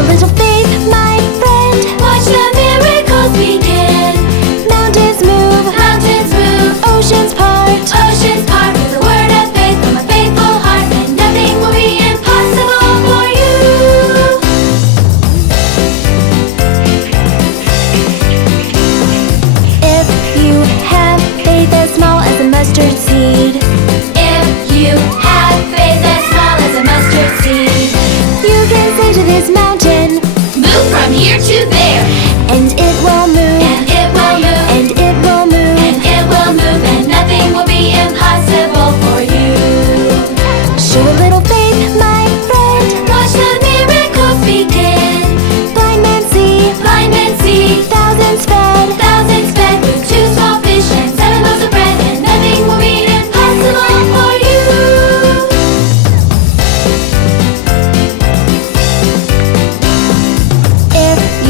a little faith, my friend. Watch the miracles begin. Mountains move, oceans part, with a word of faith from a faithful heart, and nothing will be impossible for you. If you have faith as small as a mustard seed, you can say to this mountain, move from here to there, and it will move, and it will move, and it will move, and it will move, and nothing will be impossible for you. Show a little faith, my friend. Watch the miracles begin. Blind men see, thousands fed with 2 small fish and 7 loaves of bread, and nothing will be impossible for you.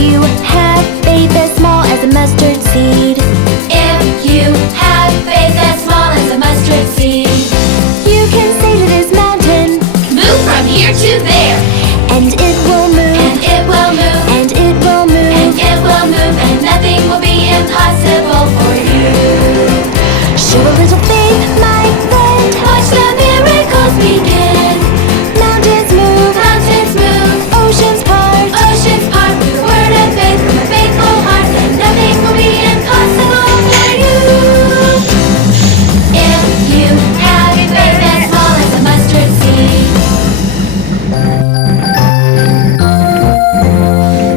You have faith as small as a mustard seed. If you have faith as small as a mustard seed, you can say to this mountain, move from here to there, and it will move, and it will move, and it will move, and it will move, and nothing will be impossible for you. Show a little faith, my friend. Watch the miracles begin. Mountains move, oceans part, with a word of faith from a faithful heart, and nothing will be impossible for you. If you have faith as small as a mustard seed.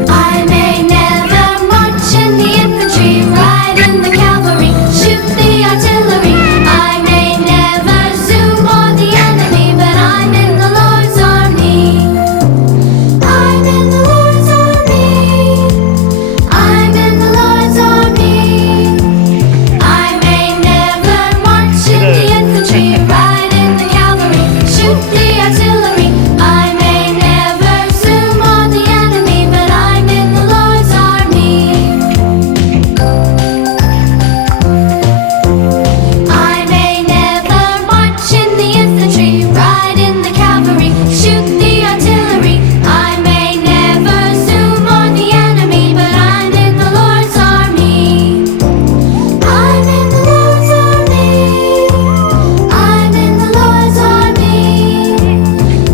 I may never march in the infantry, ride in the cavalry, shoot the artillery. I may never zoom on the enemy, but I'm in the Lord's army. I'm in the Lord's army. I'm in the Lord's army. I may never march in the infantry, ride in the cavalry, shoot the artillery. I may never zoom on the enemy, but I'm in the Lord's army. I may never march in the infantry, ride in the cavalry, shoot the artillery. I may never zoom on the enemy, but I'm in the Lord's army. I'm in the Lord's army. I'm in the Lord's army.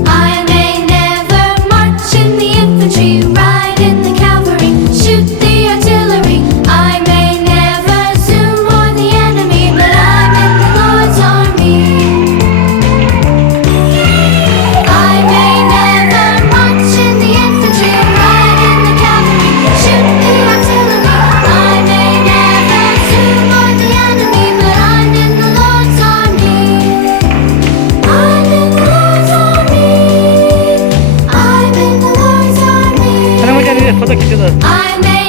I may never march in the infantry, ride in the cavalry, shoot the artillery. I may never zoom on the enemy, but I'm in the Lord's army. I may never march in the infantry, ride in the cavalry, shoot the artillery. I may never zoom on the enemy, but I'm in the Lord's army. I'm in the Lord's army. I'm in the Lord's army. 촬영을 자리에 foto खींचो तो I may